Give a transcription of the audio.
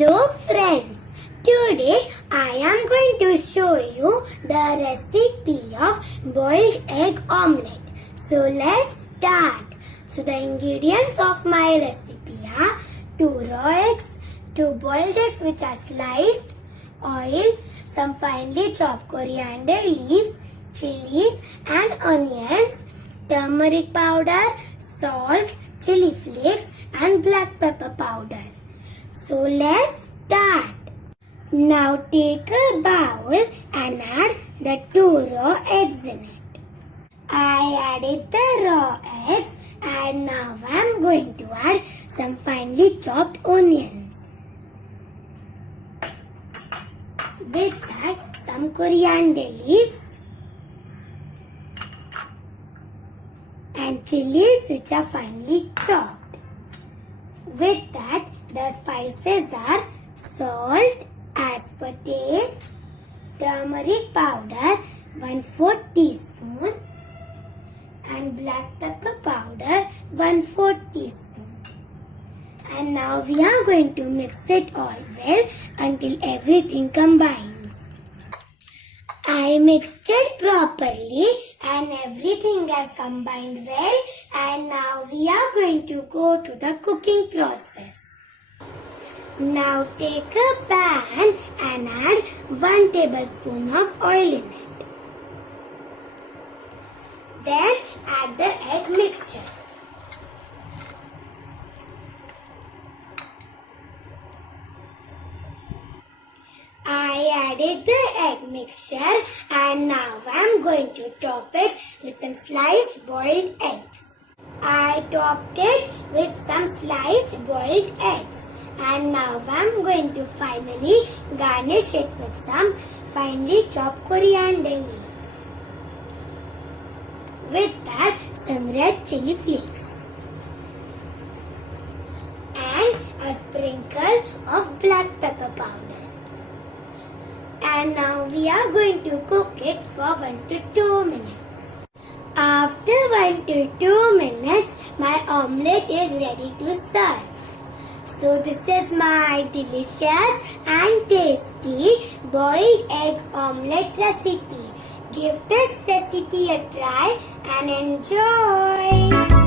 Hello friends, today I am going to show you the recipe of boiled egg omelette. So let's start. So the ingredients of my recipe are 2 raw eggs, 2 boiled eggs which are sliced, oil, some finely chopped coriander leaves, chilies and onions, turmeric powder, salt, chili flakes and black pepper powder. So let's start. Now take a bowl and add the 2 raw eggs in it. I added the raw eggs and now I'm going to add some finely chopped onions. With that, some coriander leaves and chilies which are finely chopped. With that, the spices are salt as per taste, turmeric powder 1/4 teaspoon and black pepper powder 1/4 teaspoon. And now we are going to mix it all well until everything combines. I mixed it properly and everything has combined well, and now we are going to go to the cooking process. Now take a pan and add 1 tablespoon of oil in it. Then add the egg mixture. I added the egg mixture and now I'm going to top it with some sliced boiled eggs. I topped it with some sliced boiled eggs and now I'm going to finally garnish it with some finely chopped coriander leaves. With that, some red chili flakes and a sprinkle of black pepper powder. And now we are going to cook it for 1 to 2 minutes. After 1 to 2 minutes, my omelette is ready to serve. So this is my delicious and tasty boiled egg omelette recipe. Give this recipe a try and enjoy.